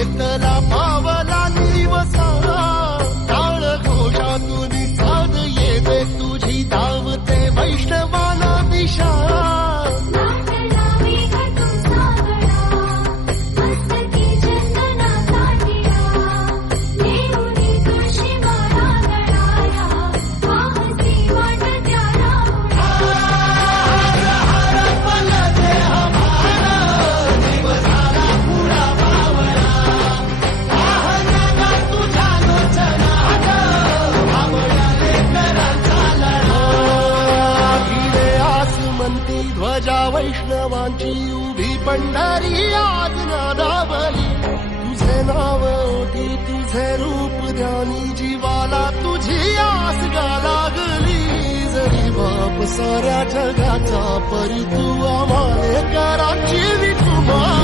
घेतला पावला दिवसा टाळ घोषातून साध येते तुझी धावते वैष्णवाला दिशा ध्वजा वैष्णवांची उभी पंढरी आज नादावली तुझे नाव ओठी तुझे रूप ध्यानी जीवाला तुझी आस गा लागली जरी बाप साऱ्या जगाचा परी तू आम्हाले कराची विठुमा